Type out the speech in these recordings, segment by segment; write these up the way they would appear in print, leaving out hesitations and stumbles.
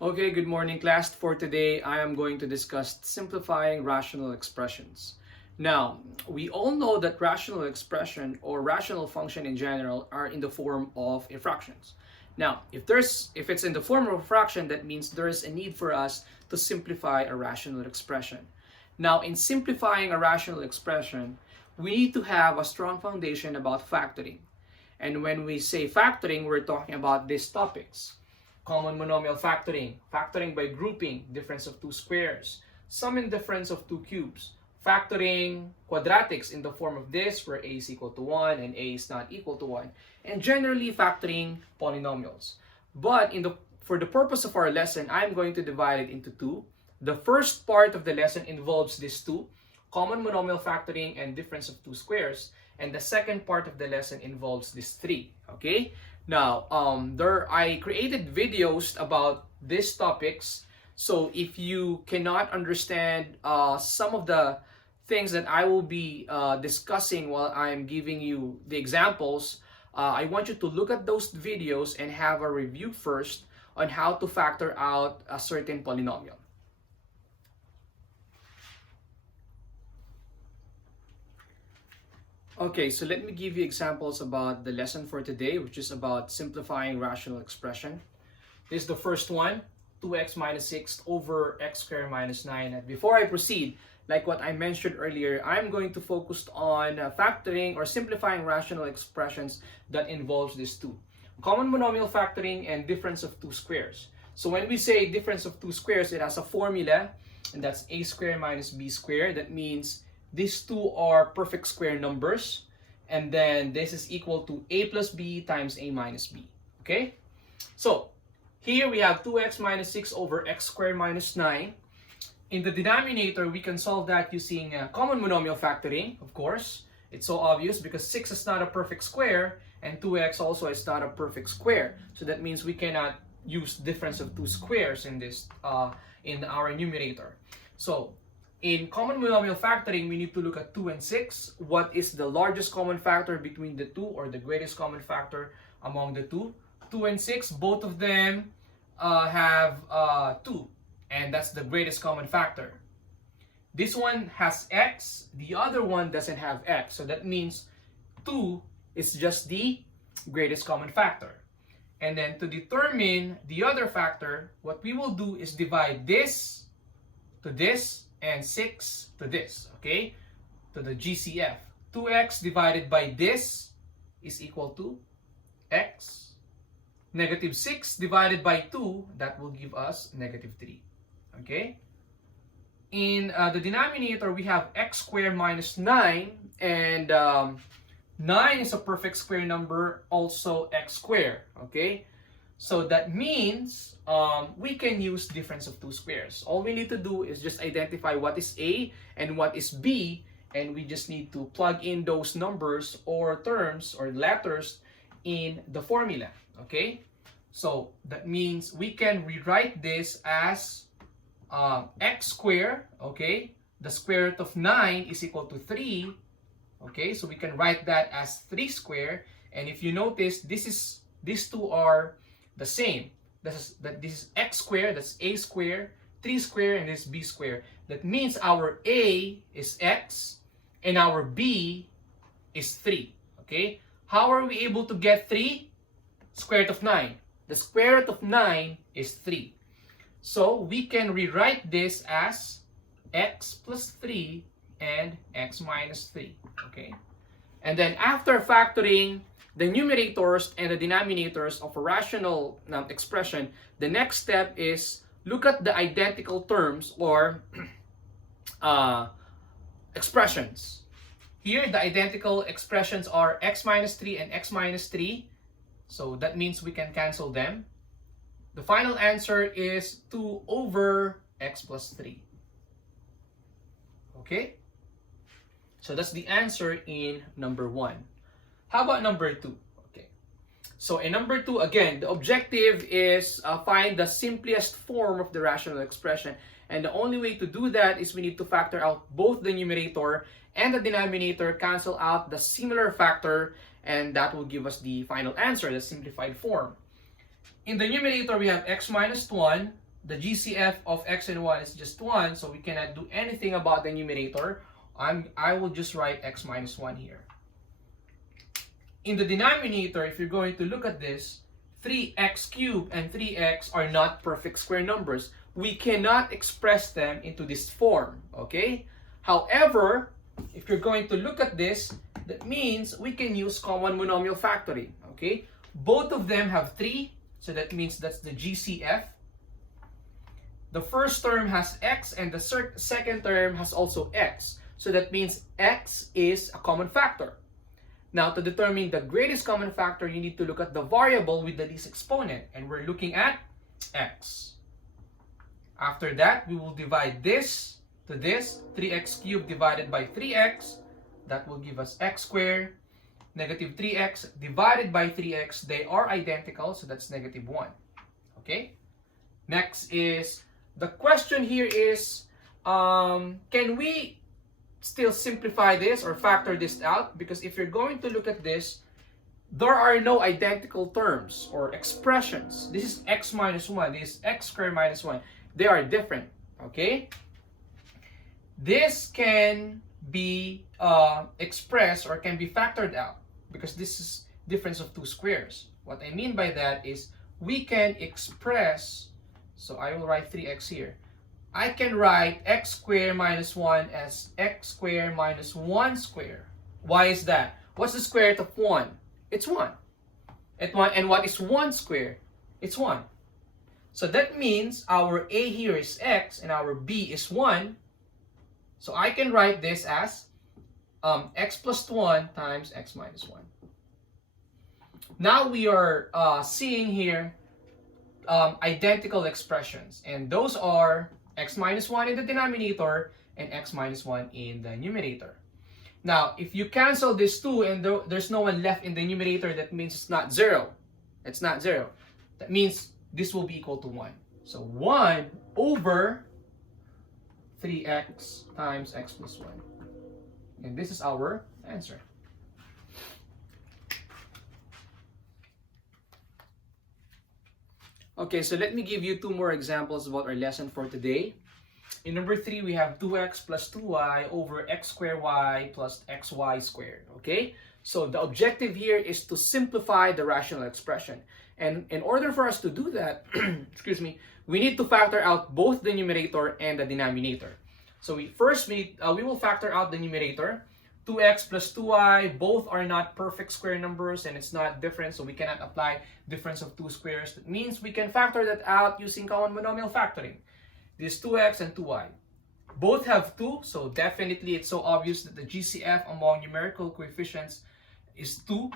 Okay, good morning class. For today, I am going to discuss simplifying rational expressions. Now, we all know that rational expression or rational function in general are in the form of fractions. Now, if it's in the form of a fraction, that means there is a need for us to simplify a rational expression. Now, in simplifying a rational expression, we need to have a strong foundation about factoring. And when we say factoring, we're talking about these topics: common monomial factoring, factoring by grouping, difference of two squares, sum and difference of two cubes, factoring quadratics in the form of this where a is equal to 1 and a is not equal to 1, and generally factoring polynomials. But for the purpose of our lesson, I'm going to divide it into two. The first part of the lesson involves these two: common monomial factoring and difference of two squares, and the second part of the lesson involves these three. Okay? Now, I created videos about these topics. So if you cannot understand some of the things that I will be discussing while I'm giving you the examples, I want you to look at those videos and have a review first on how to factor out a certain polynomial. Okay, so let me give you examples about the lesson for today, which is about simplifying rational expression. This is the first one, 2x minus 6 over x squared minus 9. And before I proceed, like what I mentioned earlier, I'm going to focus on factoring or simplifying rational expressions that involves these two: common monomial factoring and difference of two squares. So when we say difference of two squares, it has a formula, and that's a squared minus b squared. That means these two are perfect square numbers, and then this is equal to a plus b times a minus b. Okay? So, here we have 2x minus 6 over x squared minus 9. In the denominator, we can solve that using common monomial factoring, of course. It's so obvious because 6 is not a perfect square, and 2x also is not a perfect square. So that means we cannot use difference of two squares in this in our numerator. So, in common monomial factoring, we need to look at 2 and 6. What is the largest common factor between the two, or the greatest common factor among the two? 2 and 6, both of them have 2, and that's the greatest common factor. This one has x, the other one doesn't have x, so that means 2 is just the greatest common factor. And then to determine the other factor, what we will do is divide this to this and 6 to this, okay? To the GCF. 2x divided by this is equal to x. Negative 6 divided by 2, that will give us negative 3, okay? In the denominator, we have x squared minus 9, and 9 is a perfect square number, also x squared, okay? So that means we can use difference of two squares. All we need to do is just identify what is A and what is B, and we just need to plug in those numbers or terms or letters in the formula, okay? So that means we can rewrite this as x squared, okay? The square root of 9 is equal to 3, okay? So we can write that as 3 squared, and if you notice, these two are the same. This is x squared, that's a squared, 3 squared, and this is b squared. That means our a is x and our b is 3. Okay? How are we able to get 3? Square root of 9. The square root of 9 is 3. So we can rewrite this as x plus 3 and x minus 3. Okay? And then after factoring the numerators and the denominators of a rational expression, the next step is look at the identical terms or expressions. Here, the identical expressions are x minus 3 and x minus 3. So that means we can cancel them. The final answer is 2 over x plus 3. Okay? So that's the answer in number 1. How about number 2? Okay. So in number 2, again, the objective is find the simplest form of the rational expression. And the only way to do that is we need to factor out both the numerator and the denominator, cancel out the similar factor, and that will give us the final answer, the simplified form. In the numerator, we have x minus 1 the GCF of x and y is just 1, so we cannot do anything about the numerator. I will just write x minus 1 here. In the denominator, if you're going to look at this, 3x cubed and 3x are not perfect square numbers. We cannot express them into this form, okay? However, if you're going to look at this, that means we can use common monomial factoring, okay? Both of them have 3, so that means that's the GCF. The first term has x and the second term has also x. So that means x is a common factor. Now, to determine the greatest common factor, you need to look at the variable with the least exponent. And we're looking at x. After that, we will divide this to this. 3x cubed divided by 3x. That will give us x squared. Negative 3x divided by 3x. They are identical, so that's negative 1. Okay? Next is, the question here is, can we still simplify this or factor this out? Because if you're going to look at this, there are no identical terms or expressions. This is x minus 1. This is x squared minus 1. They are different. Okay? This can be expressed or can be factored out because this is difference of two squares. What I mean by that is we can express, so I will write 3x here. I can write x squared minus 1 as x squared minus 1 squared. Why is that? What's the square root of 1? It's 1. And what is 1 squared? It's 1. So that means our a here is x and our b is 1. So I can write this as x plus 1 times x minus 1. Now we are seeing here identical expressions. And those are x minus 1 in the denominator and x minus 1 in the numerator. Now, if you cancel this 2 and there's no one left in the numerator, that means it's not 0. It's not 0. That means this will be equal to 1. So 1 over 3x times x plus 1. And this is our answer. Okay, so let me give you 2 more examples about our lesson for today. In number 3, we have 2x plus 2y over x squared y plus xy squared. Okay, so the objective here is to simplify the rational expression. And in order for us to do that, excuse me, we need to factor out both the numerator and the denominator. So we will factor out the numerator. 2x plus 2y, both are not perfect square numbers and it's not different, so we cannot apply difference of two squares. That means we can factor that out using common monomial factoring. This 2x and 2y. Both have 2, so definitely it's so obvious that the GCF among numerical coefficients is 2.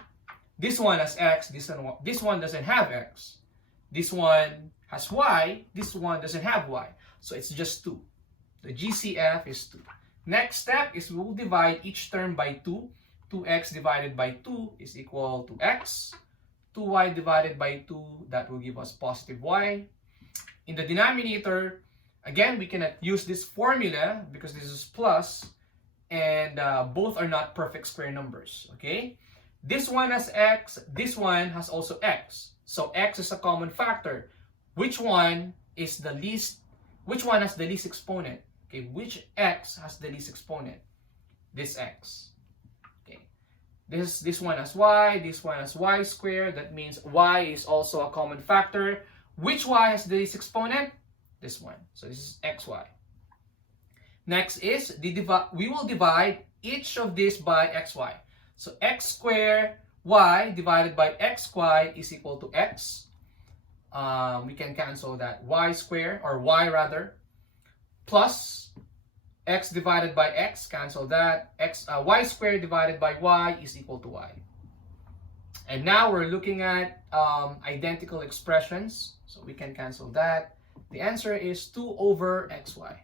This one has x, this one doesn't have x. This one has y, this one doesn't have y. So it's just 2. The GCF is 2. Next step is we will divide each term by 2. 2x divided by 2 is equal to x. 2y divided by 2, that will give us positive y. In the denominator, again, we cannot use this formula because this is plus and both are not perfect square numbers. Okay? This one has x, this one has also x. So x is a common factor. Which one has the least exponent? Okay, which x has the least exponent? This x. Okay. This one has y, this one has y squared. That means y is also a common factor. Which y has the least exponent? This one. So this is xy. Next is we will divide each of this by xy. So x squared y divided by xy is equal to x. We can cancel that y squared, or y rather, plus x divided by x, cancel that. Y squared divided by y is equal to y. And now we're looking at identical expressions, so we can cancel that. The answer is 2 over xy.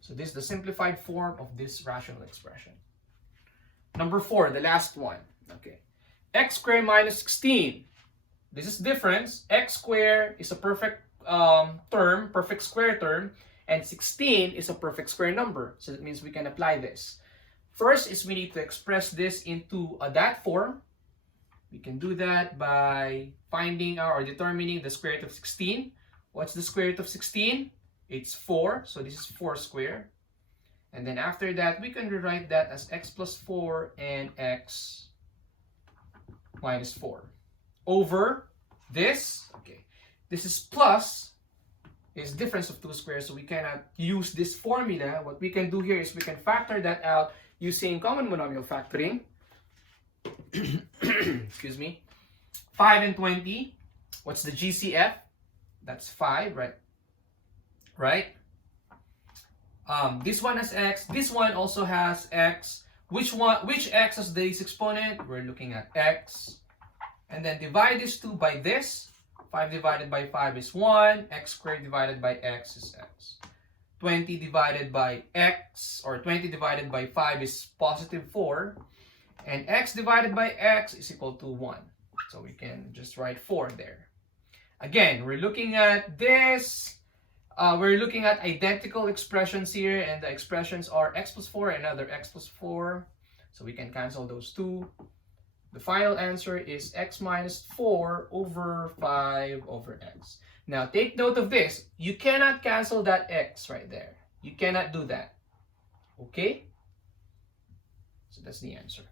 So this is the simplified form of this rational expression. Number 4, the last one. Okay, x squared minus 16. This is difference. X squared is a perfect perfect square term, and 16 is a perfect square number. So that means we can apply this. First is we need to express this into that form. We can do that by finding or determining the square root of 16. What's the square root of 16? It's 4, so this is 4 squared. And then after that, we can rewrite that as x plus 4 and x minus 4 over this. Okay, this is plus, is difference of two squares, so we cannot use this formula. What we can do here is we can factor that out using common monomial factoring. Excuse me. 5 and 20. What's the GCF? That's 5, right? Right? This one has x. This one also has x. Which x has the exponent? We're looking at x. And then divide this 2 by this. 5 divided by 5 is 1. X squared divided by x is x. 20 divided by x, or 20 divided by 5 is positive 4. And x divided by x is equal to 1. So we can just write 4 there. Again, we're looking at this. We're looking at identical expressions here, and the expressions are x plus 4 and another x plus 4. So we can cancel those two. The final answer is x minus 4 over 5 over x. Now take note of this. You cannot cancel that x right there. You cannot do that. Okay? So that's the answer.